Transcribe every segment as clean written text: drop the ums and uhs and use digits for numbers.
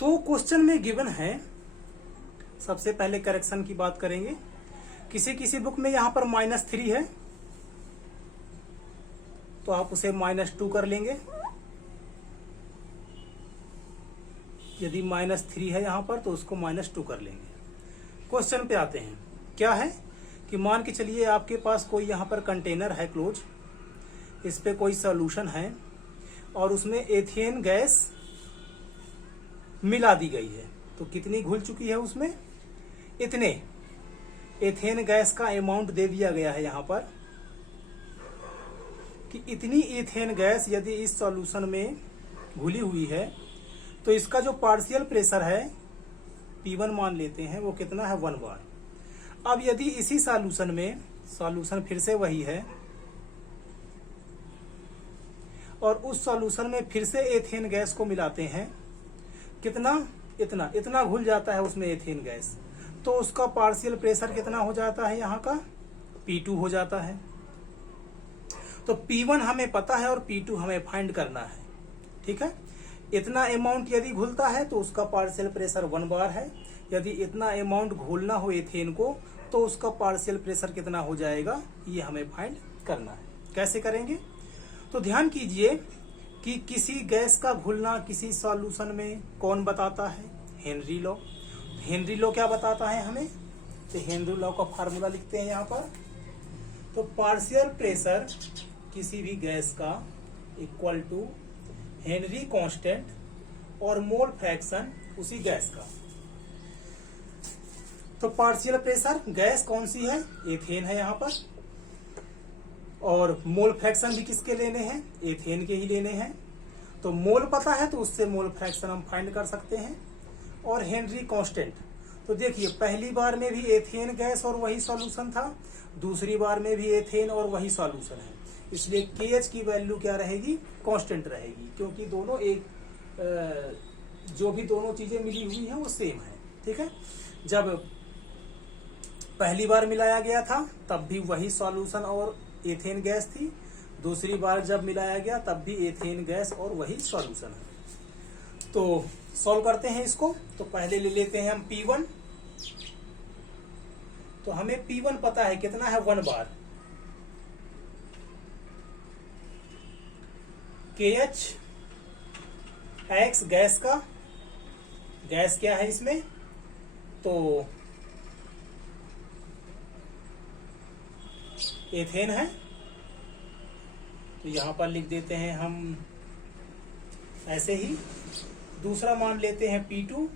तो क्वेश्चन में गिवन है, सबसे पहले करेक्शन की बात करेंगे। किसी किसी बुक में यहां पर -3 है तो आप उसे -2 कर लेंगे। यदि -3 है यहां पर तो उसको -2 कर लेंगे। क्वेश्चन पे आते हैं। क्या है कि मान के चलिए आपके पास कोई यहां पर कंटेनर है क्लोज, इस पे कोई सॉल्यूशन है और उसमें एथियन गैस मिला दी गई है। तो कितनी घुल चुकी है उसमें, इतने एथेन गैस का अमाउंट दे दिया गया है यहां पर कि इतनी एथेन गैस यदि इस सॉल्यूशन में घुली हुई है तो इसका जो पार्शियल प्रेशर है P1 मान लेते हैं, वो कितना है 1 बार। अब यदि इसी सॉल्यूशन में, सॉल्यूशन फिर से वही है और उस सॉल्यूशन में फिर से एथेन गैस को मिलाते हैं, कितना, इतना घुल जाता है उसमें एथेन गैस, तो उसका पार्शियल प्रेशर कितना हो जाता है यहाँ का, P2 हो जाता है। तो P1 हमें पता है और P2 हमें फाइंड करना है। ठीक है, इतना अमाउंट यदि घुलता है तो उसका पार्शियल प्रेशर 1 बार है। यदि इतना अमाउंट घोलना हो एथेन को तो उसका पार्शियल प्रेशर कितना हो जाएगा, ये हमें फाइंड करना है। कैसे करेंगे, तो ध्यान कीजिए कि किसी गैस का घुलना किसी सॉल्यूशन में कौन बताता है, हेनरी लॉ। हेनरी लॉ क्या बताता है हमें, तो हेनरी लॉ का फार्मूला लिखते हैं यहाँ पर। तो पार्शियल प्रेशर किसी भी गैस का इक्वल टू हेनरी कांस्टेंट और मोल फ्रैक्शन उसी गैस का। तो पार्शियल प्रेशर गैस कौन सी है, एथेन है यहाँ पर, और मोल फ्रैक्शन भी किसके लेने हैं, एथेन के ही लेने हैं। तो मोल पता है तो उससे मोल फ्रैक्शन हम फाइंड कर सकते हैं। और हेनरी कांस्टेंट, तो देखिए पहली बार में भी एथेन गैस और वही सॉल्यूशन था, दूसरी बार में भी एथेन और वही सॉल्यूशन है, इसलिए KH की वैल्यू क्या रहेगी, कांस्टेंट रहेगी, क्योंकि दोनों एक जो भी दोनों चीजें मिली हुई हैं वो सेम है। ठीक है, जब पहली बार मिलाया गया था तब भी वही सॉल्यूशन और एथेन गैस थी, दूसरी बार जब मिलाया गया तब भी एथेन गैस और वही सॉल्यूशन है। तो सॉल्व करते हैं इसको। तो पहले ले लेते हैं हम P1। तो हमें P1 पता है कितना है, 1 बार। KH X गैस का, गैस क्या है इसमें, तो एथेन है, तो यहां पर लिख देते हैं हम ऐसे ही। दूसरा मान लेते हैं P2,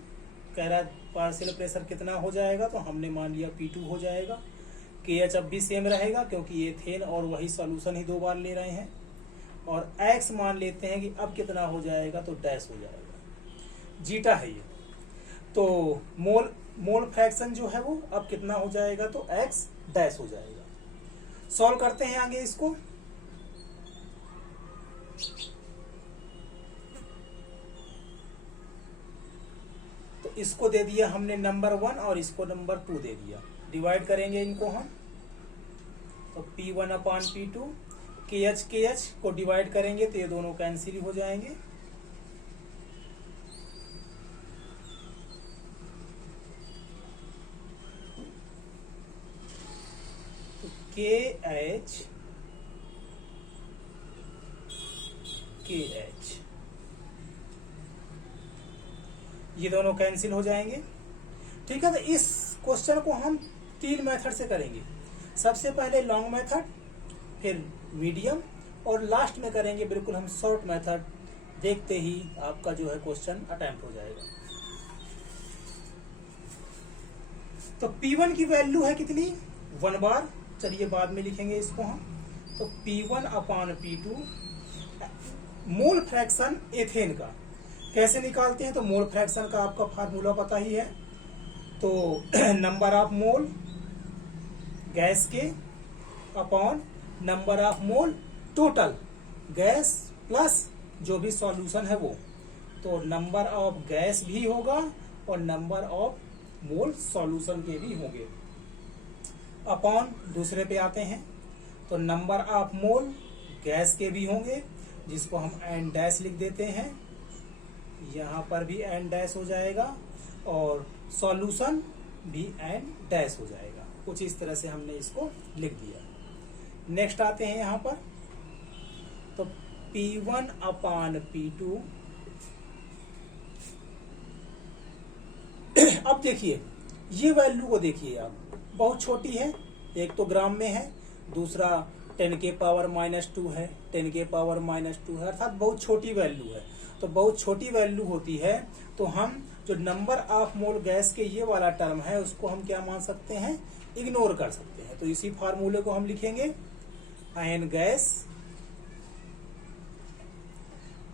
कह रहा पार्शियल प्रेशर कितना हो जाएगा, तो हमने मान लिया P2 हो जाएगा। KH अब भी सेम रहेगा क्योंकि एथेन और वही सॉल्यूशन ही 2 बार ले रहे हैं। और X मान लेते हैं कि अब कितना हो जाएगा, तो डैश हो जाएगा, जीटा है ये। तो मोल फ्रैक्शन जो है वो अब कितना हो जाएगा, तो X डैश हो जाएगा। सॉल्व करते हैं आगे इसको। तो इसको दे दिया हमने नंबर 1 और इसको नंबर 2 दे दिया। डिवाइड करेंगे इनको हम, तो P1 अपान P2, KH को डिवाइड करेंगे तो ये दोनों कैंसिल हो जाएंगे। तो KH ये दोनों कैंसिल हो जाएंगे। ठीक है, तो इस क्वेश्चन को हम 3 मेथड से करेंगे। सबसे पहले लॉन्ग मेथड, फिर मीडियम और लास्ट में करेंगे बिल्कुल हम शॉर्ट मेथड। देखते ही आपका जो है क्वेश्चन अटेम्प्ट हो जाएगा। तो P1 की वैल्यू है कितनी, 1 बार। चलिए बाद में लिखेंगे इसको हम। तो P1 upon P2, mole fraction ethane का कैसे निकालते हैं, तो मोल फ्रैक्शन का आपका फार्मूला पता ही है। तो नंबर ऑफ मोल गैस के upon number of mole total gas plus जो भी सॉल्यूशन है वो, तो नंबर ऑफ गैस भी होगा और नंबर ऑफ मोल सॉल्यूशन के भी होंगे। अपॉन दूसरे पे आते हैं, तो नंबर ऑफ मोल गैस के भी होंगे, जिसको हम एन डैश लिख देते हैं, यहाँ पर भी एन डैश हो जाएगा और सॉल्यूशन भी एन डैश हो जाएगा। कुछ इस तरह से हमने इसको लिख दिया। नेक्स्ट आते हैं यहाँ पर, तो P1 अपान P2। अब देखिए ये वैल्यू को देखिए आप, बहुत छोटी है, एक तो ग्राम में है, दूसरा 10 के पावर -2 है, 10 के पावर -2 है, अर्थात बहुत छोटी वैल्यू है। तो बहुत छोटी वैल्यू होती है तो हम जो नंबर ऑफ मोल गैस के ये वाला टर्म है उसको हम क्या मान सकते हैं, इग्नोर कर सकते हैं। तो इसी फार्मूले को हम लिखेंगे एन गैस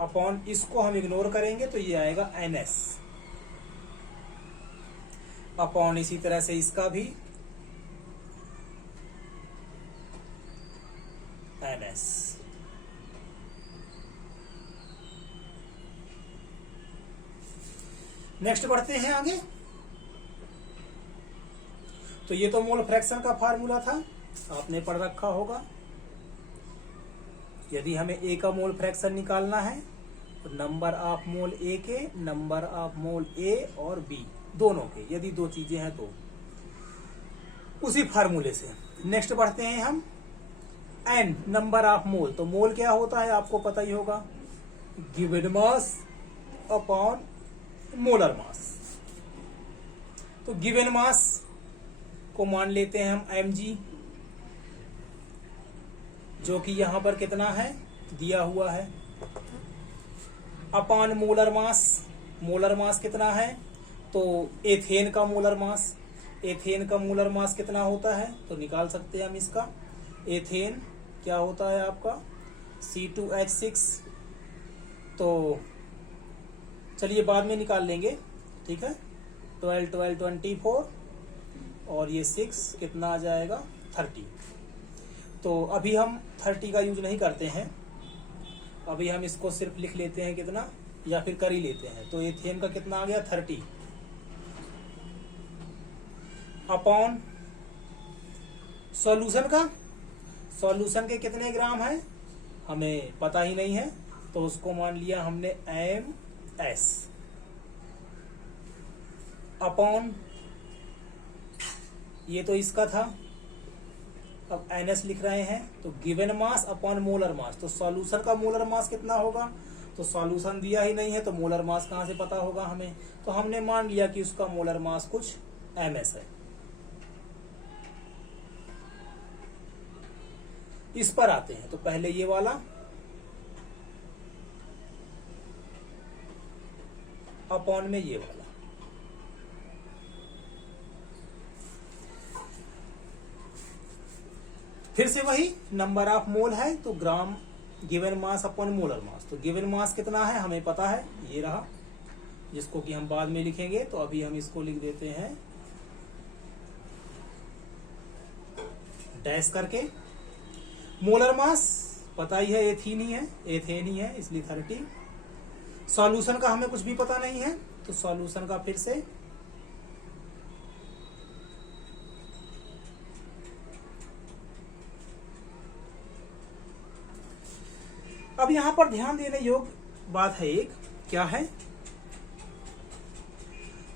अपॉन, इसको हम इग्नोर करेंगे तो ये आएगा NS अपॉन, इसी तरह से इसका भी NS। नेक्स्ट बढ़ते हैं आगे। तो ये तो मोल फ्रैक्शन का फार्मूला था, आपने पढ़ रखा होगा। यदि हमें A का मोल फ्रैक्शन निकालना है तो नंबर ऑफ मोल A के, नंबर ऑफ मोल A और B दोनों के, यदि दो चीजें हैं तो उसी फार्मूले से। नेक्स्ट बढ़ते हैं हम, N नंबर ऑफ मोल। तो मोल क्या होता है आपको पता ही होगा, given mass upon molar mass. तो गिवन मास को मान लेते हैं हम mg, जो कि यहां पर कितना है दिया हुआ है, अपॉन मोलर मास। मोलर मास कितना है, तो एथेन का मोलर मास, एथेन का मोलर मास कितना होता है तो निकाल सकते हैं हम इसका। एथेन क्या होता है आपका C2H6, तो चलिए बाद में निकाल लेंगे, ठीक है। 12 12 24 और ये 6 कितना आ जाएगा 30। तो अभी हम 30 का यूज नहीं करते हैं, अभी हम इसको सिर्फ लिख लेते हैं कितना, या फिर कर ही लेते हैं। तो एथेन का कितना आ गया 30 अपॉन सॉल्यूशन का, सॉल्यूशन के कितने ग्राम है हमें पता ही नहीं है, तो उसको मान लिया हमने MS अपॉन, ये तो इसका था, अब NS लिख रहे हैं। तो given mass upon molar mass, तो सॉल्यूशन का मोलर मास कितना होगा, तो सॉल्यूशन दिया ही नहीं है तो मोलर मास कहां से पता होगा हमें, तो हमने मान लिया कि उसका मोलर मास कुछ MS है। इस पर आते हैं, तो पहले ये वाला अपॉन में ये वाला, फिर से वही नंबर ऑफ मोल है तो gram given mass upon molar mass. तो गिवन मास कितना है हमें पता है, ये रहा, जिसको कि हम बाद में लिखेंगे। तो अभी हम इसको लिख देते हैं डैश करके। मोलर मास पता ही है, एथेन ही है, एथेन ही है, इसलिए 30। सॉल्यूशन का हमें कुछ भी पता नहीं है, तो सॉल्यूशन का फिर से अब यहां पर ध्यान देने योग्य बात है एक, क्या है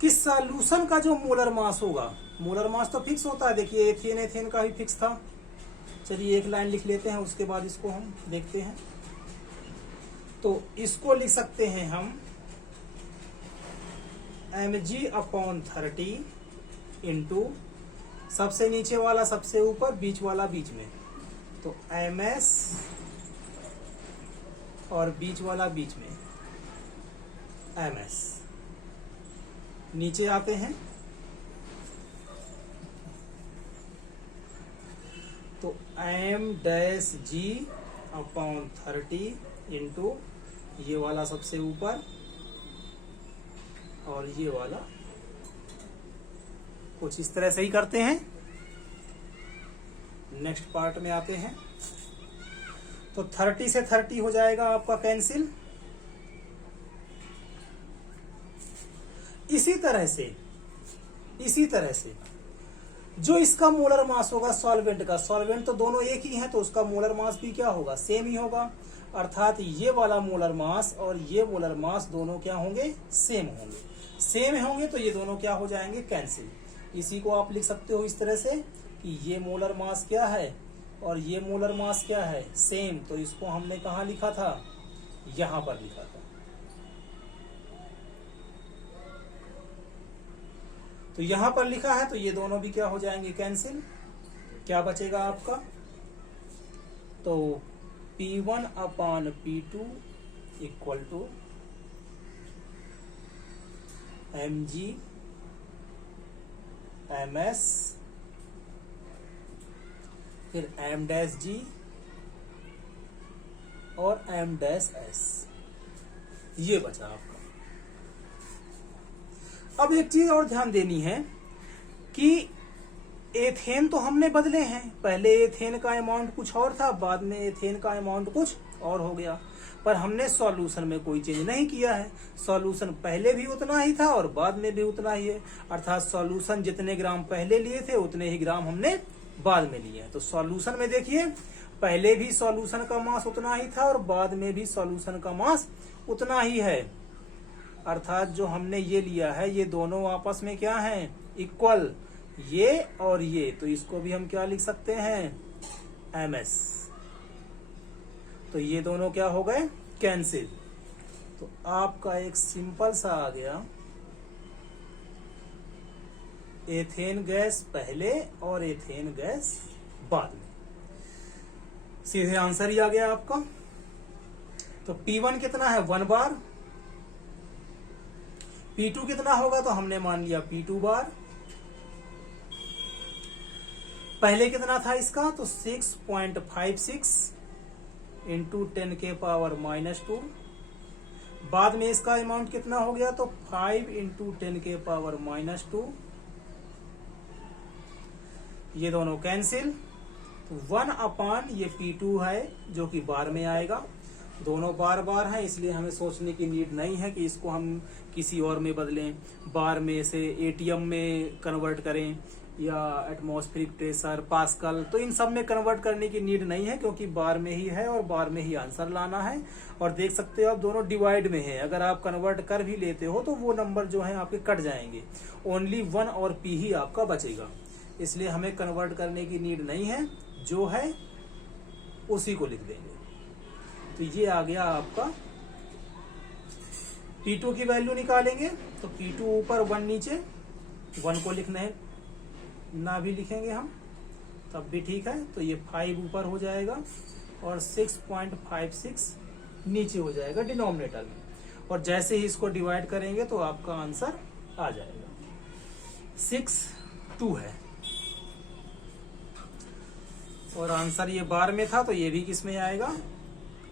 कि सॉल्यूशन का जो मोलर मास होगा, मोलर मास तो फिक्स होता है, देखिए एथेन, एथेन का भी फिक्स था। चलिए एक लाइन लिख लेते हैं, उसके बाद इसको हम देखते हैं। तो इसको लिख सकते हैं हम mg अपॉन 30 इंटू सबसे नीचे वाला सबसे ऊपर, बीच वाला बीच में, तो ms और बीच वाला बीच में ms। नीचे आते हैं तो m-g अपॉन 30 इंटू ये वाला सबसे ऊपर और ये वाला, कुछ इस तरह से ही करते हैं। नेक्स्ट पार्ट में आते हैं, तो 30 से 30 हो जाएगा आपका कैंसिल। इसी तरह से जो इसका मोलर मास होगा सॉल्वेंट का, सॉल्वेंट तो दोनों एक ही हैं तो उसका मोलर मास भी क्या होगा, सेम ही होगा। अर्थात ये वाला मोलर मास और ये मोलर मास दोनों क्या होंगे, सेम होंगे। सेम होंगे तो ये दोनों क्या हो जाएंगे, कैंसिल। इसी को आप लिख सकते हो इस तरह से कि ये मोलर मास क्या है और ये मोलर मास क्या है, सेम। तो इसको हमने कहाँ लिखा था, यहां पर लिखा था। तो यहां पर लिखा है तो ये दोनों भी क्या हो जाएंगे, कैंसिल। क्या बचेगा आपका, तो P1 upon P2 equal to mg ms फिर m डैश g और m डैश s, ये बचा आपका। अब एक चीज और ध्यान देनी है कि एथेन तो हमने बदले हैं, पहले एथेन का अमाउंट कुछ और था, बाद में एथेन का अमाउंट कुछ और हो गया, पर हमने सॉल्यूशन में कोई चेंज नहीं किया है। सॉल्यूशन पहले भी उतना ही था और बाद में भी उतना ही है, अर्थात सॉल्यूशन जितने ग्राम पहले लिए थे उतने ही ग्राम हमने बाद में लिए हैं। तो सॉल्यूशन में देखिए, पहले भी सॉल्यूशन का मास उतना ही था और बाद में भी सॉल्यूशन का मास उतना ही है, अर्थात जो हमने ये लिया है ये दोनों आपस में क्या है, इक्वल, ये और ये। तो इसको भी हम क्या लिख सकते हैं, ms। तो ये दोनों क्या हो गए, कैंसिल। तो आपका एक सिंपल सा आ गया, एथेन गैस पहले और एथेन गैस बाद में। सीधे आंसर ही आ गया आपका। तो P1 कितना है, 1 बार। P2 कितना होगा, तो हमने मान लिया P2 बार। पहले कितना था इसका, तो 6.56 इंटू 10 के पावर -2। बाद में इसका अमाउंट कितना हो गया, तो 5 इंटू 10 के पावर -2। ये दोनों कैंसिल। तो 1 अपान ये P2 है जो कि बार में आएगा। दोनों बार बार हैं, इसलिए हमें सोचने की नीड नहीं है कि इसको हम किसी और में बदलें, बार में से एटीएम में कन्वर्ट करें या एटमॉस्फेरिक प्रेशर, पास्कल, तो इन सब में कन्वर्ट करने की नीड नहीं है, क्योंकि बार में ही है और बार में ही आंसर लाना है। और देख सकते हो आप दोनों डिवाइड में है, अगर आप कन्वर्ट कर भी लेते हो तो वो नंबर जो है आपके कट जाएंगे, ओनली 1 और P ही आपका बचेगा, इसलिए हमें कन्वर्ट करने की नीड नहीं है, जो है उसी को लिख देंगे। तो ये आ गया आपका, P2 की वैल्यू निकालेंगे तो P2 ऊपर 1 नीचे, 1 को लिखना है ना भी लिखेंगे हम तब भी ठीक है। तो ये 5 ऊपर हो जाएगा और 6.56 नीचे हो जाएगा डिनोमिनेटर में, और जैसे ही इसको डिवाइड करेंगे तो आपका आंसर आ जाएगा 6.2 है। और आंसर ये बार में था तो ये भी किस में आएगा,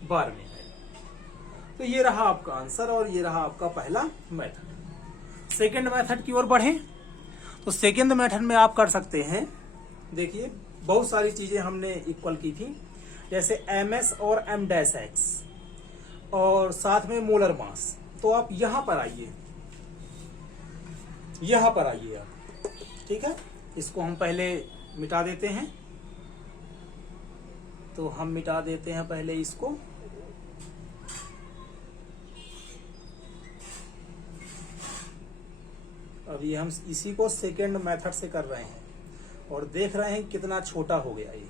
बार में आएगा। तो ये रहा आपका आंसर और ये रहा आपका पहला मेथड। सेकंड मेथड की ओर बढ़ें तो सेकंड मेथड में आप कर सकते हैं, देखिए बहुत सारी चीजें हमने इक्वल की थी, जैसे ms और m-x और साथ में मोलर मास। तो आप यहां पर आइए, यहां पर आइए आप, ठीक है। इसको हम पहले मिटा देते हैं, तो हम मिटा देते हैं पहले इसको। अभी हम इसी को सेकेंड मेथड से कर रहे हैं और देख रहे हैं कितना छोटा हो गया ये।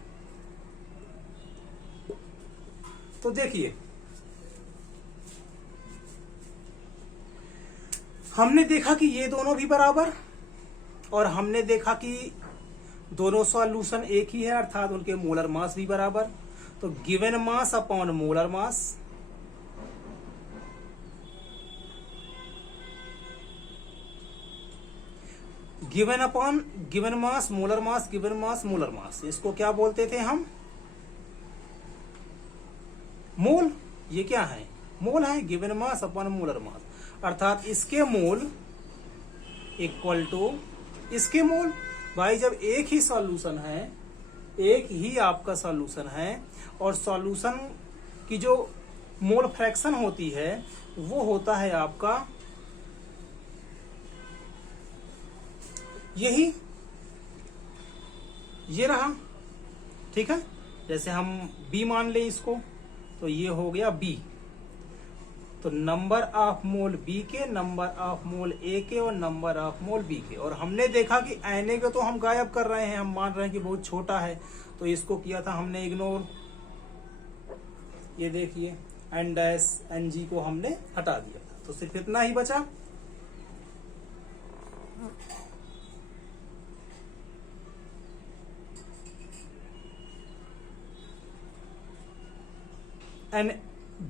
तो देखिए हमने देखा कि ये दोनों भी बराबर, और हमने देखा कि दोनों सॉल्यूशन एक ही है, अर्थात उनके मोलर मास भी बराबर। तो गिवन मास अपॉन मोलर मास, given upon given mass molar mass, given mass molar mass, इसको क्या बोलते थे हम, मोल। ये क्या है, मोल है, गिवन मास अपॉन मोलर मास, अर्थात इसके मोल इक्वल टू इसके मोल। भाई जब एक ही सॉल्यूशन है, एक ही आपका सॉल्यूशन है, और सॉल्यूशन की जो मोल फ्रैक्शन होती है वो होता है आपका यही, ये रहा, ठीक है। जैसे हम B मान लें इसको, तो ये हो गया B। तो नंबर ऑफ मोल B के, नंबर ऑफ मोल A के और नंबर ऑफ मोल B के। और हमने देखा कि Na को तो हम गायब कर रहे हैं, हम मान रहे हैं कि बहुत छोटा है, तो इसको किया था हमने इग्नोर। ये देखिए N-Ng को हमने हटा दिया था, तो सिर्फ इतना ही बचा।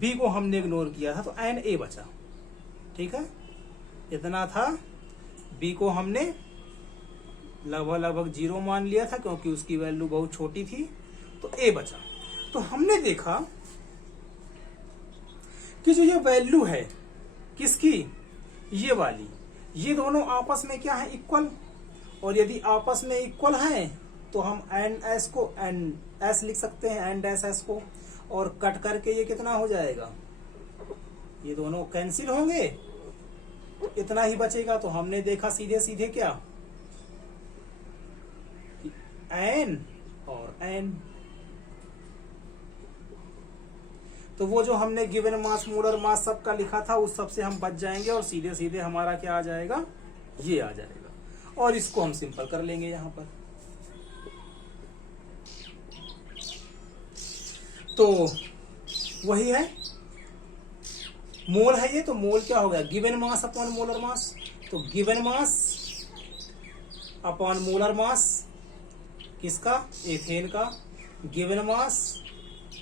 B को हमने इग्नोर किया था, तो Na बचा। ठीक है, इतना था। B को हमने लगभग 0 मान लिया था क्योंकि उसकी वैल्यू बहुत छोटी थी, तो A बचा। तो हमने देखा कि जो ये वैल्यू है किसकी, ये वाली, ये दोनों आपस में क्या है, इक्वल। और यदि आपस में इक्वल है तो हम NS को NS लिख सकते हैं, N-S को, और कट करके ये कितना हो जाएगा, ये दोनों कैंसिल होंगे, इतना ही बचेगा। तो हमने देखा सीधे सीधे क्या, N और N। तो वो जो हमने गिवन मास, मोलर मास सबका लिखा था, उस सब से हम बच जाएंगे और सीधे सीधे हमारा क्या आ जाएगा, ये आ जाएगा। और इसको हम सिंपल कर लेंगे यहां पर। तो वही है, मोल है ये, तो मोल क्या हो गया, given mass upon molar mass. तो given mass upon molar mass किसका, एथेन का। Given mass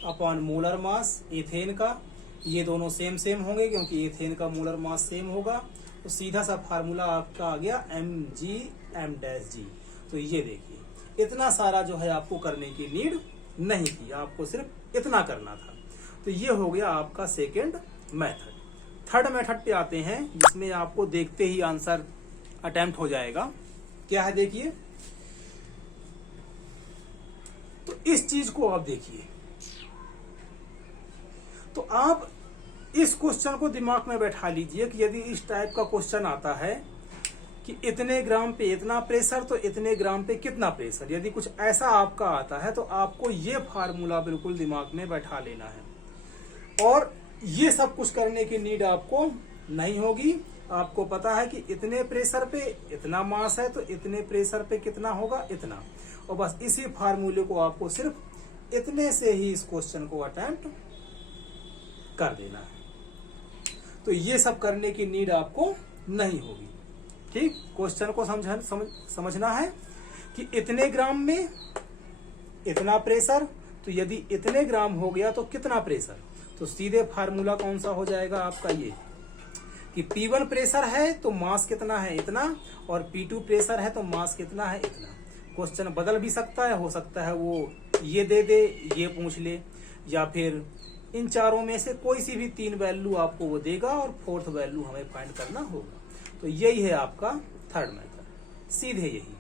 upon molar mass ethane का। ये दोनों सेम सेम होंगे क्योंकि एथेन का मोलर मास सेम होगा। तो सीधा सा फार्मूला आपका आ गया Mg/M'(G). तो ये देखिए, इतना सारा जो है आपको करने की नीड नहीं थी, आपको सिर्फ इतना करना था। तो ये हो गया आपका सेकेंड मेथड। थर्ड मेथड पे आते हैं, जिसमें आपको देखते ही आंसर अटेम्प्ट हो जाएगा। क्या है देखिए, तो इस चीज को आप देखिए। तो आप इस क्वेश्चन को दिमाग में बैठा लीजिए कि यदि इस टाइप का क्वेश्चन आता है कि इतने ग्राम पे इतना प्रेशर, तो इतने ग्राम पे कितना प्रेशर, यदि कुछ ऐसा आपका आता है तो आपको ये फार्मूला बिल्कुल दिमाग में बैठा लेना है। और ये सब कुछ करने की नीड आपको नहीं होगी। आपको पता है कि इतने प्रेशर पे इतना मास है, तो इतने प्रेशर पे कितना होगा, इतना। और बस इसी फार्मूले को आपको सिर्फ इतने से ही इस क्वेश्चन को अटेम्प्ट कर देना है। तो ये सब करने की नीड आपको नहीं होगी। ठीक, क्वेश्चन को समझना है कि इतने ग्राम में इतना प्रेशर, तो यदि इतने ग्राम हो गया तो कितना प्रेशर। तो सीधे फार्मूला कौन सा हो जाएगा आपका, ये कि P1 प्रेशर है तो मास कितना है, इतना, और P2 प्रेशर है तो मास कितना है, इतना। क्वेश्चन बदल भी सकता है, हो सकता है वो ये दे दे, ये पूछ ले, या फिर इन चारों में से कोई सी भी 3 वैल्यू आपको वो देगा और 4th वैल्यू हमें फाइंड करना होगा। तो यही है आपका थर्ड मेथड, सीधे यही।